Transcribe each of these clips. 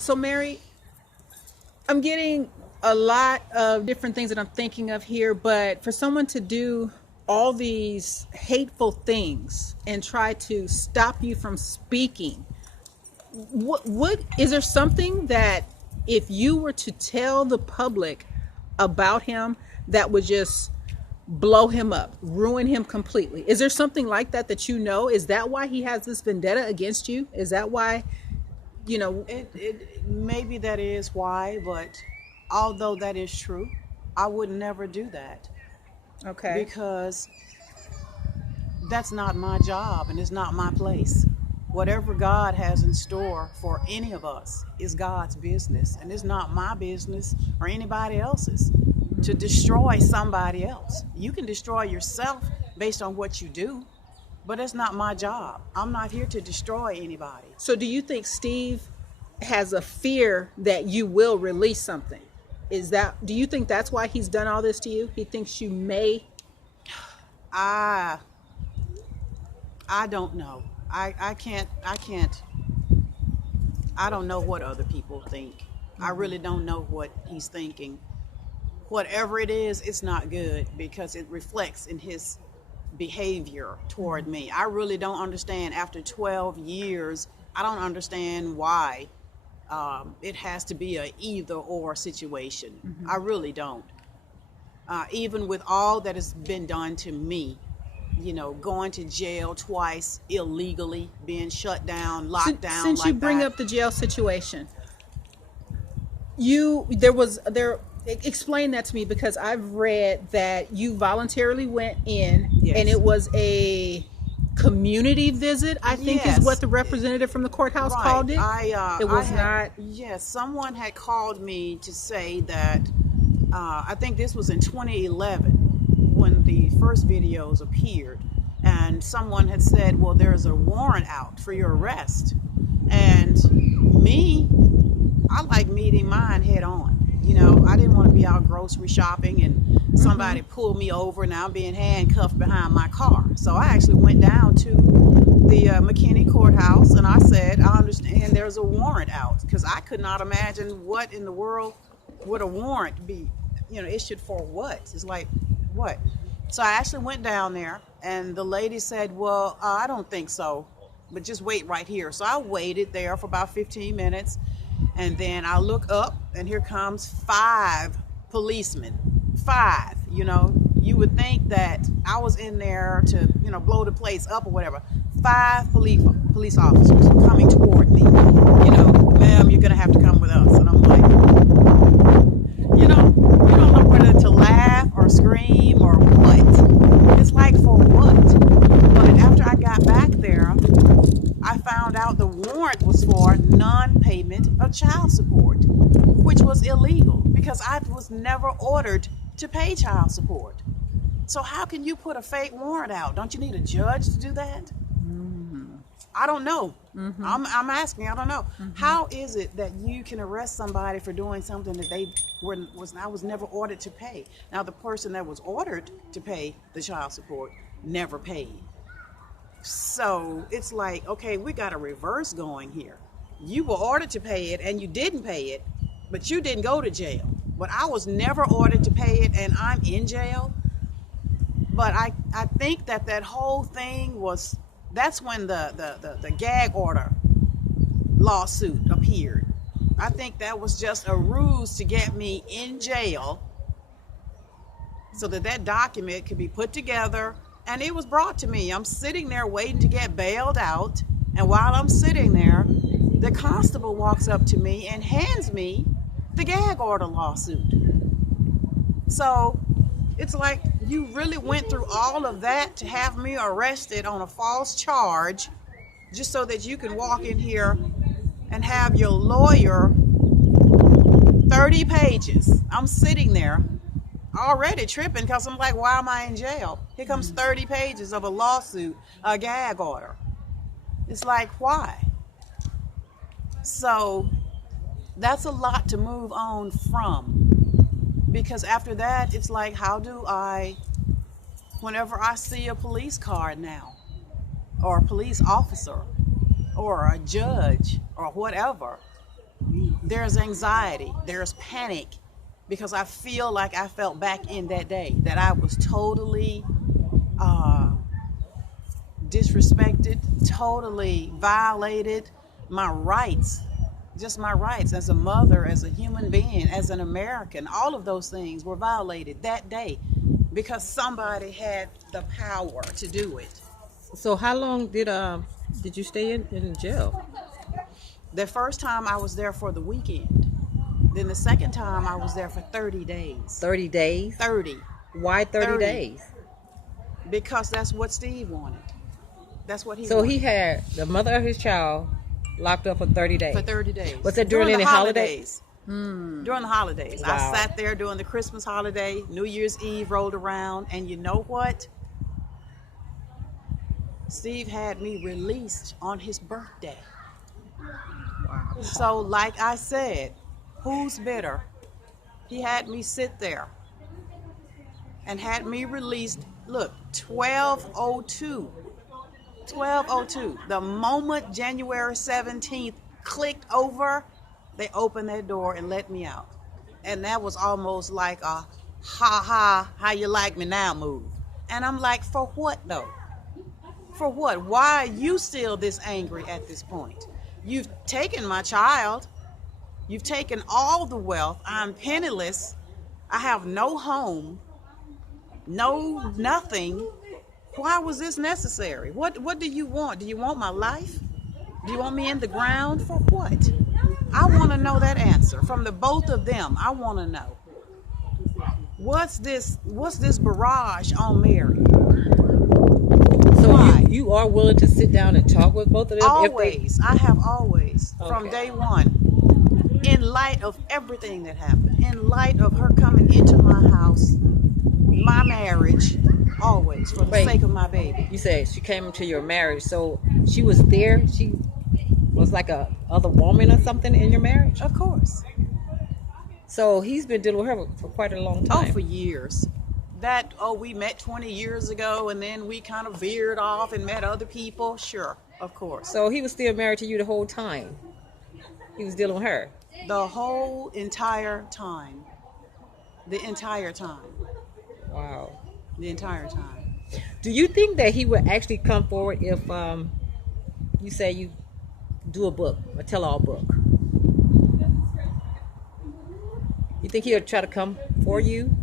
So, Mary, I'm getting a lot of different things that I'm thinking of here, but for someone to do all these hateful things and try to stop you from speaking, what is there something that if you were to tell the public about him that would just blow him up, ruin him completely? Is there something like that that you know? Is that why he has this vendetta against you? Is that why, you know? It maybe that is why, but although that is true, I would never do that Okay. because that's not my job and it's not my place. Whatever God has in store for any of us is God's business, and it's not my business or anybody else's to destroy somebody else. You can destroy yourself based on what you do, but it's not my job. I'm not here to destroy anybody. So do you think Steve has a fear that you will release something? Do you think that's why he's done all this to you? He thinks you may. I I don't know. I can't I don't know what other people think. I really don't know what he's thinking. Whatever it is, it's not good because it reflects in his behavior toward me. I really don't understand. After 12 years, I don't understand why it has to be a either or situation. I really don't. Even with all that has been done to me, going to jail twice illegally, being shut down, locked down Since you like bring that. up the jail situation, there explain that to me, because I've read that you voluntarily went in, and Yes. it was a community visit, I think is what Yes. the representative from the courthouse Right. called it. It I was had, not. yes, someone had called me to say that, I think this was in 2011 when the first videos appeared. And someone had said, well, there's a warrant out for your arrest. And me, I like meeting mine head on. I didn't want to be out grocery shopping and somebody pulled me over and I'm being handcuffed behind my car. So I actually went down to the McKinney courthouse and I said, I understand there's a warrant out, because I could not imagine what in the world would a warrant be, issued for what? It's like, what? So I actually went down there and the lady said, well, I don't think so, but just wait right here. So I waited there for about 15 minutes. And then I look up and here comes 5 policemen. 5, you would think that I was in there to, blow the place up or whatever. 5 police officers coming toward me. Ma'am, you're going to have to come with us. And I'm like, you don't know whether to laugh or scream or what. It's like, for what? But after I got back there, I found out the warrant was for non-payment of child support, which was illegal because I was never ordered to pay child support. So how can you put a fake warrant out? Don't you need a judge to do that? I don't know. I'm asking. I don't know. How is it that you can arrest somebody for doing something that I was never ordered to pay? Now, the person that was ordered to pay the child support never paid. So it's like, okay, we got a reverse going here. You were ordered to pay it and you didn't pay it, but you didn't go to jail. But I was never ordered to pay it and I'm in jail. But I think that whole thing that's when the gag order lawsuit appeared. I think that was just a ruse to get me in jail so that document could be put together. And it was brought to me. I'm sitting there waiting to get bailed out. And while I'm sitting there, the constable walks up to me and hands me the gag order lawsuit. So it's like, you really went through all of that to have me arrested on a false charge just so that you can walk in here and have your lawyer 30 pages. I'm sitting there already tripping because I'm like, why am I in jail? Here comes 30 pages of a lawsuit, a gag order. It's like, why? So that's a lot to move on from, because after that, it's like, whenever I see a police car now, or a police officer, or a judge, or whatever, there's anxiety, there's panic, because I feel like I felt back in that day that I was totally disrespected, totally violated my rights, just my rights as a mother, as a human being, as an American. All of those things were violated that day because somebody had the power to do it. So how long did you stay in jail? The first time I was there for the weekend. Then the second time I was there for 30 days. 30 days? 30. Why 30 days? Because that's what Steve wanted. That's what he So wanted. he had the mother of his child locked up for 30 days. For 30 days. Was that during any the holidays? During the holidays. Wow. I sat there during the Christmas holiday. New Year's Eve rolled around. And you know what? Steve had me released on his birthday. Wow. So like I said, who's better? He had me sit there and had me released. Look, 12:02. 12:02. The moment January 17th clicked over, they opened their door and let me out. And that was almost like a how you like me now move. And I'm like, for what though? For what? Why are you still this angry at this point? You've taken my child. You've taken all the wealth. I'm penniless. I have no home, no nothing. Why was this necessary? What do you want? Do you want my life? Do you want me in the ground? For what? I want to know that answer from the both of them. I want to know. What's this barrage on Mary? So Why? you are willing to sit down and talk with both of them? Always. I have always. From Okay. day one. In light of everything that happened. In light of her coming into my house. My marriage. Always. For the Wait. sake of my baby. You said she came into your marriage, so she was there. She was like a other woman or something in your marriage. Of course. So he's been dealing with her for quite a long time. Oh, for years. We met 20 years ago and then we kind of veered off and met other people. Sure, of course. So he was still married to you the whole time. He was dealing with her. The whole entire time. The entire time. Wow. The entire time. Do you think that he would actually come forward if you say you do a book, a tell-all book? You think he'll try to come for you?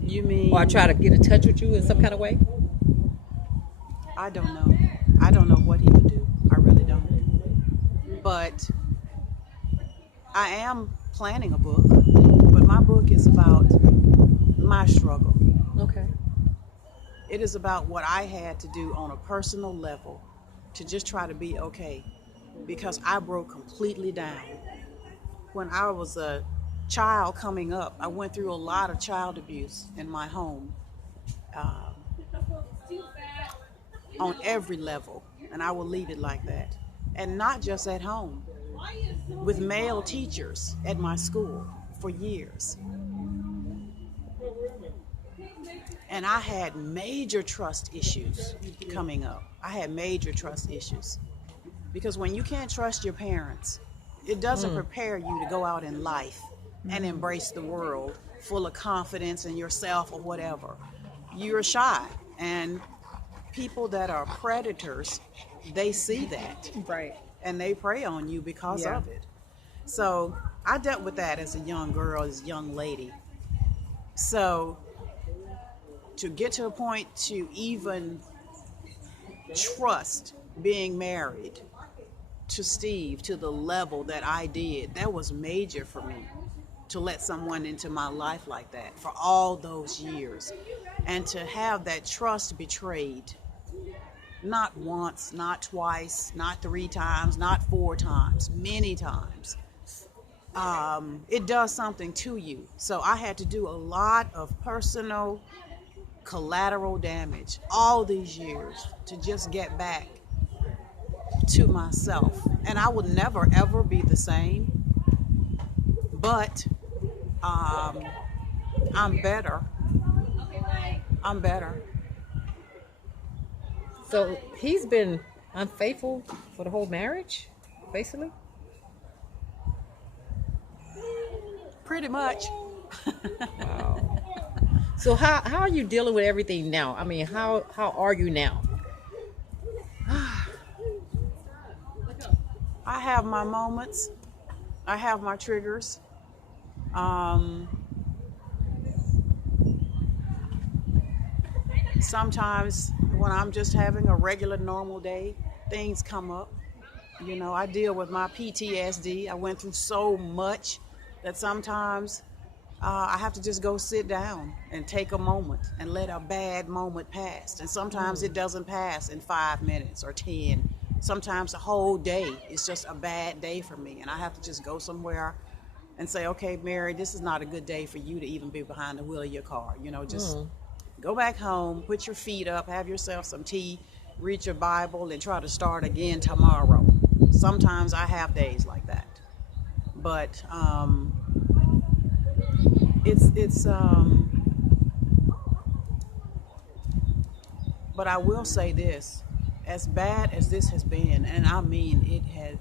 You mean? Or try to get in touch with you in some kind of way? I don't know. I don't know what he would do. I really don't. But I am planning a book. But my book is about my struggle. Okay. It is about what I had to do on a personal level to just try to be okay. Because I broke completely down. When I was a child coming up, I went through a lot of child abuse in my home. On every level. And I will leave it like that. And not just at home. With male teachers at my school for years. And I had major trust issues coming up. I had major trust issues. Because when you can't trust your parents, it doesn't prepare you to go out in life and embrace the world full of confidence in yourself or whatever. You're shy. And people that are predators, they see that. Right. And they prey on you because Yeah. of it. So I dealt with that as a young girl, as a young lady. So to get to a point to even trust being married to Steve to the level that I did, that was major for me, to let someone into my life like that for all those years. And to have that trust betrayed, not once, not twice, not 3 times, not 4 times, many times. It does something to you. So I had to do a lot of personal collateral damage all these years to just get back to myself. And I would never ever be the same, but I'm better. I'm better. So he's been unfaithful for the whole marriage, basically? Pretty much. Wow. So how are you dealing with everything now? I mean, how are you now? I have my moments. I have my triggers. Um, Sometimes when I'm just having a regular normal day, things come up. You know, I deal with my PTSD. I went through so much that sometimes I have to just go sit down and take a moment and let a bad moment pass. And sometimes it doesn't pass in 5 minutes or 10. Sometimes the whole day is just a bad day for me. And I have to just go somewhere and say, okay, Mary, this is not a good day for you to even be behind the wheel of your car. You know, just go back home, put your feet up, have yourself some tea, read your Bible, and try to start again tomorrow. Sometimes I have days like that. But it's but I will say this, as bad as this has been, and I mean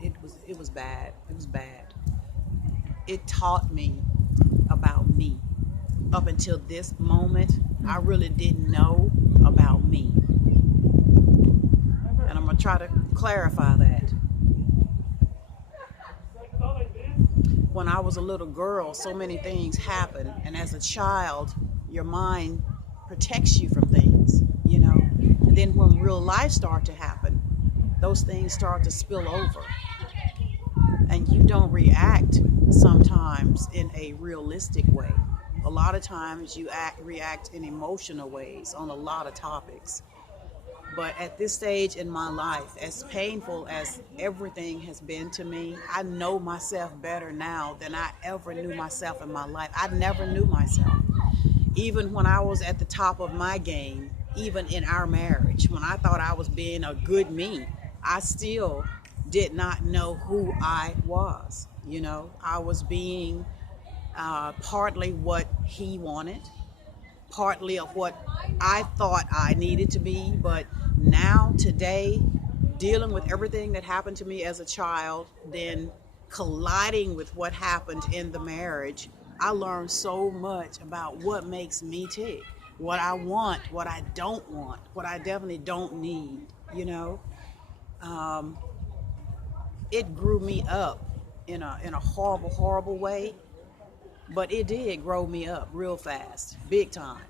it was bad. It was bad. It taught me about me. Up until this moment, I really didn't know about me. And I'm going to try to clarify that. When I was a little girl, so many things happened. And as a child, your mind protects you from things, you know. And then when real life starts to happen, those things start to spill over. And you don't react sometimes in a realistic way. A lot of times you react in emotional ways on a lot of topics. But at this stage in my life, as painful as everything has been to me, I know myself better now than I ever knew myself in my life. I never knew myself. Even when I was at the top of my game, even in our marriage, when I thought I was being a good me, I still did not know who I was. You know, I was being partly what he wanted, partly of what I thought I needed to be. But now, today, dealing with everything that happened to me as a child, then colliding with what happened in the marriage, I learned so much about what makes me tick, what I want, what I don't want, what I definitely don't need, you know. Um, it grew me up in a horrible, horrible way, but it did grow me up real fast, big time,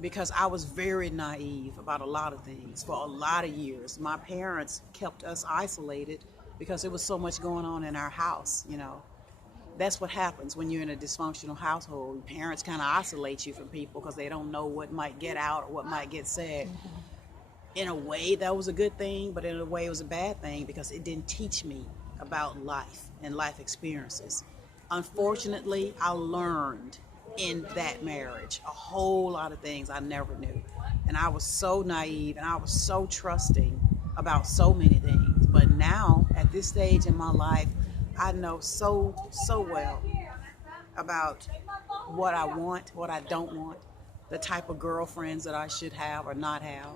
because I was very naive about a lot of things for a lot of years. My parents kept us isolated because there was so much going on in our house, you know. That's what happens when you're in a dysfunctional household. Parents kind of isolate you from people because they don't know what might get out or what might get said. In a way, that was a good thing, but in a way, it was a bad thing because it didn't teach me about life and life experiences. Unfortunately, I learned in that marriage a whole lot of things I never knew. And I was so naive and I was so trusting about so many things. But now, at this stage in my life, I know so well about what I want, what I don't want, the type of girlfriends that I should have or not have,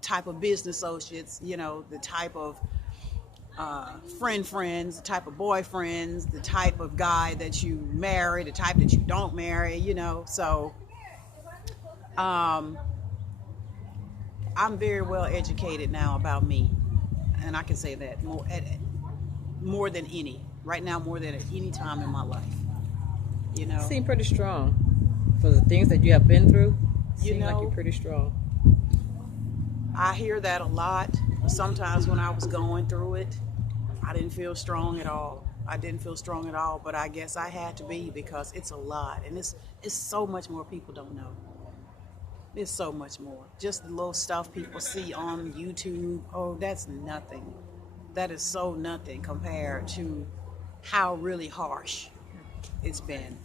type of business associates, you know, the type of friends, the type of boyfriends, the type of guy that you marry, the type that you don't marry, you know. So um, I'm very well educated now about me, and I can say that more than any, right now, more than at any time in my life, you You know. seem pretty strong for the things that you have been through. You Seem like know, you're pretty strong. I hear that a lot. Sometimes when I was going through it, I didn't feel strong at all. I didn't feel strong at all, but I guess I had to be because it's a lot, and it's so much more people don't know. It's so much more. Just the little stuff people see on YouTube. Oh, that's nothing. That is so nothing compared to how really harsh it's been.